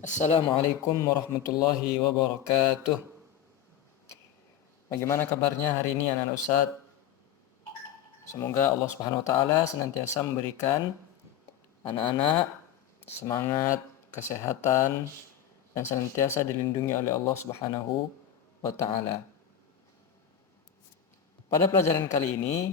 Assalamualaikum warahmatullahi wabarakatuh. Bagaimana kabarnya hari ini anak-anak Ustadz? Semoga Allah Subhanahu wa taala senantiasa memberikan anak-anak semangat, kesehatan dan senantiasa dilindungi oleh Allah Subhanahu wa taala. Pada pelajaran kali ini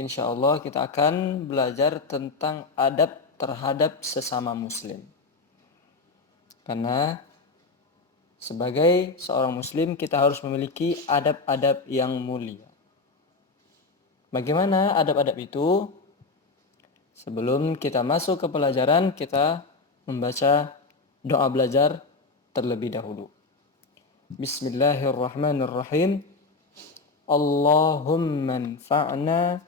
insya Allah kita akan belajar tentang adab terhadap sesama muslim. Karena sebagai seorang muslim kita harus memiliki adab-adab yang mulia. Bagaimana adab-adab itu? Sebelum kita masuk ke pelajaran, kita membaca doa belajar terlebih dahulu. Bismillahirrahmanirrahim. Allahumma anfa'na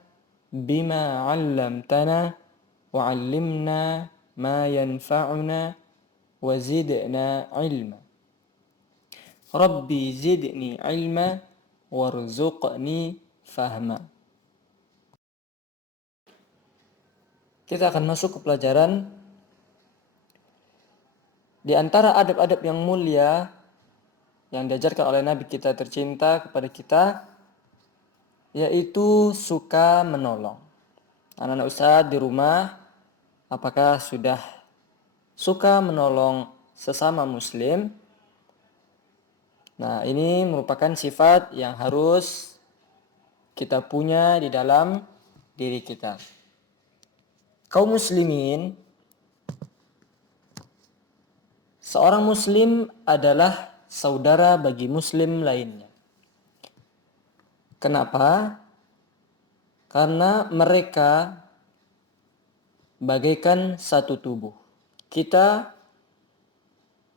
bima 'allamtana wa 'allimna ma yanfa'una wa zidna 'ilma. Rabbi zidni 'ilma warzuqni fahma. Kita akan masuk ke pelajaran. Di antara adab-adab yang mulia yang diajarkan oleh Nabi kita tercinta kepada kita, yaitu suka menolong. Anak-anak Ustadz di rumah, apakah sudah suka menolong sesama muslim? Nah, ini merupakan sifat yang harus kita punya di dalam diri kita. Kaum muslimin, seorang muslim adalah saudara bagi muslim lainnya. Kenapa? Karena mereka bagaikan satu tubuh. Kita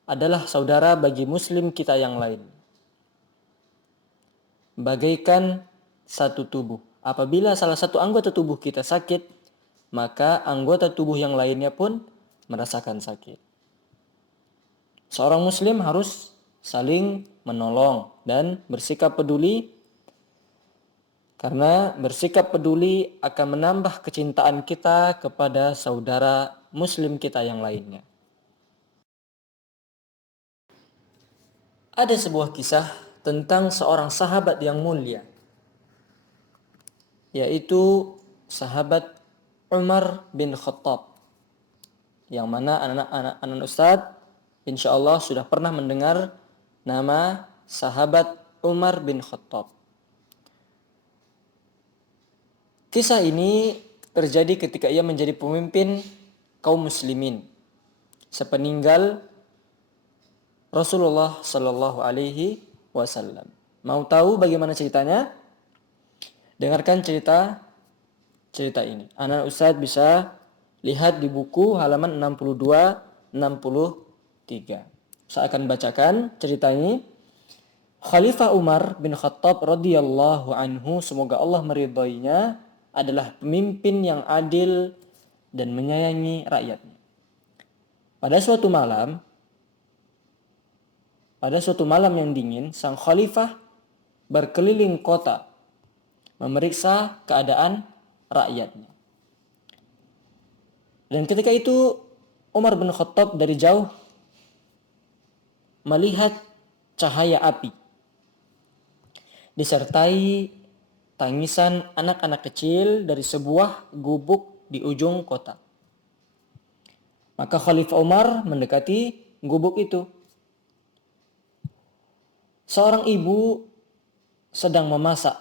adalah saudara bagi muslim kita yang lain. Bagaikan satu tubuh. Apabila salah satu anggota tubuh kita sakit, maka anggota tubuh yang lainnya pun merasakan sakit. Seorang muslim harus saling menolong dan bersikap peduli, karena bersikap peduli akan menambah kecintaan kita kepada saudara muslim kita yang lainnya. Ada sebuah kisah tentang seorang sahabat yang mulia, yaitu sahabat Umar bin Khattab, yang mana anak-anak Ustadz insya Allah sudah pernah mendengar nama sahabat Umar bin Khattab. Kisah ini terjadi ketika ia menjadi pemimpin kaum muslimin sepeninggal Rasulullah Shallallahu Alaihi Wasallam. Mau tahu bagaimana ceritanya? Dengarkan cerita ini. Anak Ustadz bisa lihat di buku halaman 62-63. Saya akan bacakan cerita ini. Khalifah Umar bin Khattab radhiyallahu anhu, semoga Allah meridhoinya, adalah pemimpin yang adil dan menyayangi rakyatnya. Pada suatu malam yang dingin, sang khalifah berkeliling kota memeriksa keadaan rakyatnya. Dan ketika itu Umar bin Khattab dari jauh melihat cahaya api disertai tangisan anak-anak kecil dari sebuah gubuk di ujung kota. Maka Khalifah Umar mendekati gubuk itu. Seorang ibu sedang memasak,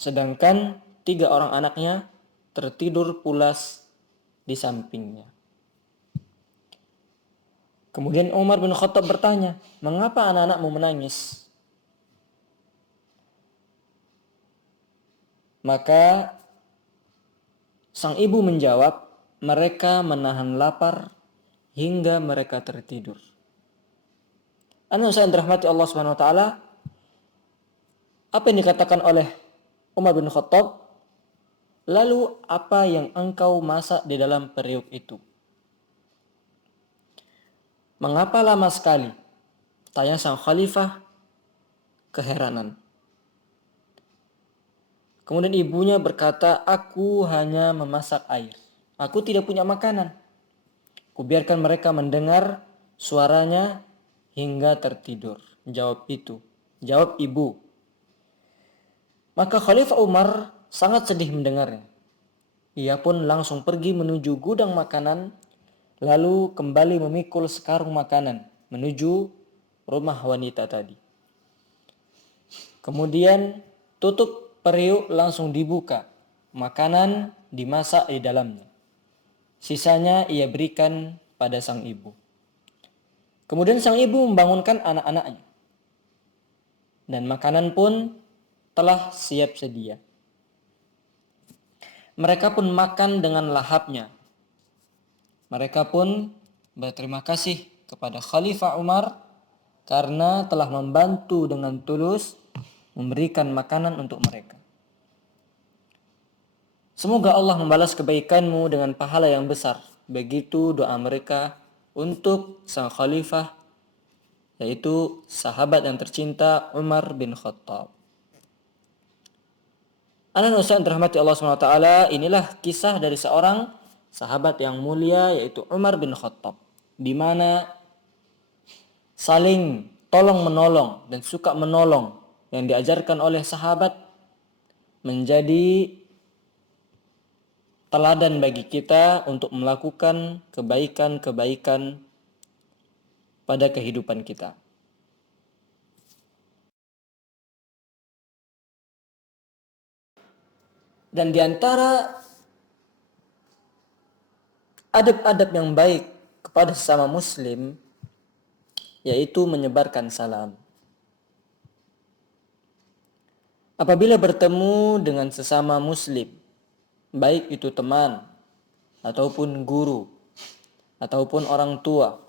sedangkan 3 orang anaknya tertidur pulas di sampingnya. Kemudian Umar bin Khattab bertanya, "Mengapa anak-anakmu menangis?" Maka sang ibu menjawab, "Mereka menahan lapar hingga mereka tertidur." Anak saya dirahmati Allah Subhanahu wa taala, apa yang dikatakan oleh Umar bin Khattab? Lalu apa yang engkau masak di dalam periuk itu? Mengapa lama sekali? Tanya sang khalifah keheranan. Kemudian ibunya berkata, "Aku hanya memasak air. Aku tidak punya makanan." Kubiarkan mereka mendengar suaranya hingga tertidur. Jawab ibu. Maka Khalifah Umar sangat sedih mendengarnya. Ia pun langsung pergi menuju gudang makanan, lalu kembali memikul sekarung makanan menuju rumah wanita tadi. Kemudian tutup periuk langsung dibuka. Makanan dimasak di dalamnya. Sisanya ia berikan pada sang ibu. Kemudian sang ibu membangunkan anak-anaknya. Dan makanan pun telah siap sedia. Mereka pun makan dengan lahapnya. Mereka pun berterima kasih kepada Khalifah Umar karena telah membantu dengan tulus memberikan makanan untuk mereka. Semoga Allah membalas kebaikanmu dengan pahala yang besar. Begitu doa mereka untuk sang khalifah, yaitu sahabat yang tercinta Umar bin Khattab. Anak Ustaz dirahmati Allah SWT, inilah kisah dari seorang sahabat yang mulia, yaitu Umar bin Khattab, di mana saling tolong menolong dan suka menolong yang diajarkan oleh sahabat menjadi teladan bagi kita untuk melakukan kebaikan-kebaikan pada kehidupan kita. Dan di antara adab-adab yang baik kepada sesama muslim yaitu menyebarkan salam. Apabila bertemu dengan sesama muslim, baik itu teman ataupun guru ataupun orang tua,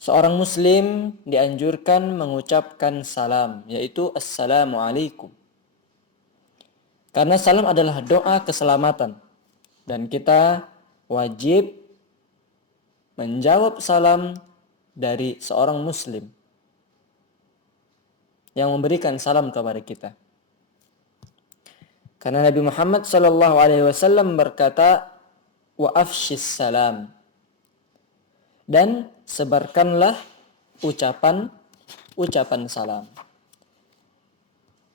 seorang muslim dianjurkan mengucapkan salam, yaitu assalamualaikum. Karena salam adalah doa keselamatan dan kita wajib menjawab salam dari seorang muslim yang memberikan salam kepada kita. Karena Nabi Muhammad SAW berkata, wa afshis salam, dan sebarkanlah ucapan salam.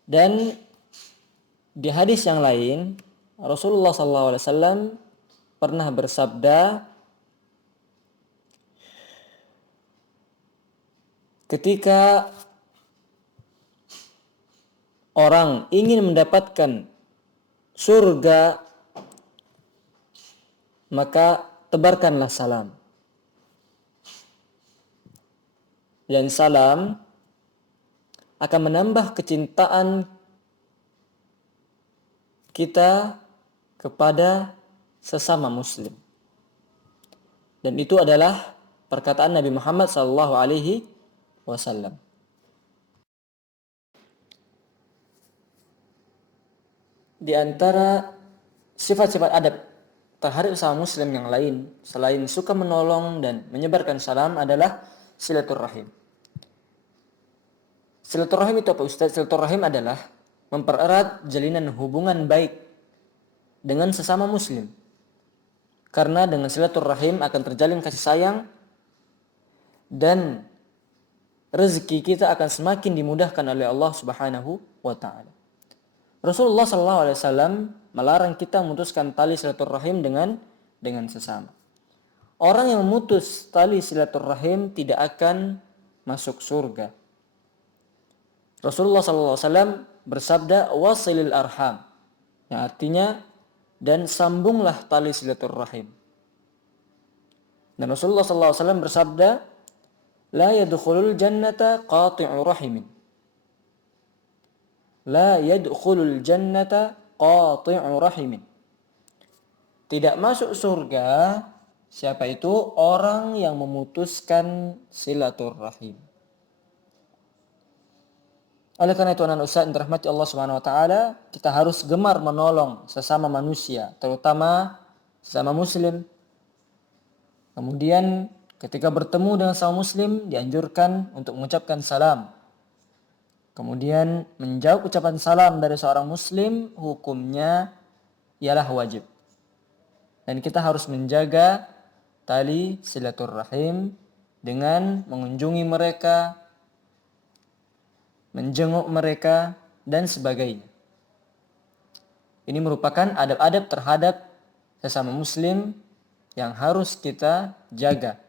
Dan di hadis yang lain, Rasulullah SAW pernah bersabda, ketika orang ingin mendapatkan surga, maka tebarkanlah salam. Dan salam akan menambah kecintaan kita kepada sesama muslim. Dan itu adalah perkataan Nabi Muhammad SAW. Di antara sifat-sifat adab terhadap sesama muslim yang lain selain suka menolong dan menyebarkan salam adalah silaturahim. Silaturahim itu apa Ustaz? Silaturahim adalah mempererat jalinan hubungan baik dengan sesama muslim. Karena dengan silaturahim akan terjalin kasih sayang dan rezeki kita akan semakin dimudahkan oleh Allah Subhanahu wa taala. Rasulullah SAW melarang kita memutuskan tali silaturahim dengan sesama. Orang yang memutus tali silaturahim tidak akan masuk surga. Rasulullah SAW bersabda, wasilil arham, yang artinya dan sambunglah tali silaturahim. Dan Rasulullah SAW bersabda, la yadkhulul jannata qati'u rahimin. La yadkhulul jannata qati'u rahimin. Tidak masuk surga siapa itu? Orang yang memutuskan silaturahim. Oleh karena itu anak Ustaz dirahmati Allah Subhanahu wa taala, kita harus gemar menolong sesama manusia, terutama sesama muslim. Kemudian ketika bertemu dengan sesama muslim dianjurkan untuk mengucapkan salam. Kemudian menjawab ucapan salam dari seorang muslim hukumnya ialah wajib. Dan kita harus menjaga tali silaturrahim dengan mengunjungi mereka, menjenguk mereka, dan sebagainya. Ini merupakan adab-adab terhadap sesama muslim yang harus kita jaga,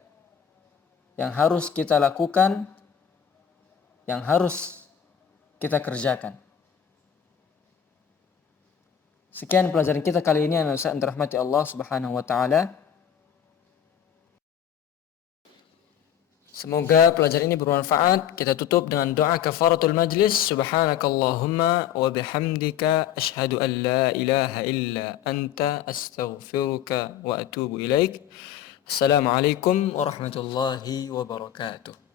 yang harus kita lakukan, yang harus kita kerjakan. Sekian pelajaran kita kali ini, yang dirahmati Allah Subhanahu wa taala. Semoga pelajaran ini bermanfaat. Kita tutup dengan doa kafaratul majlis. Subhanakallahumma wa bihamdika asyhadu an la ilaha illa anta astaghfiruka wa atubu ilaik. Assalamualaikum warahmatullahi wabarakatuh.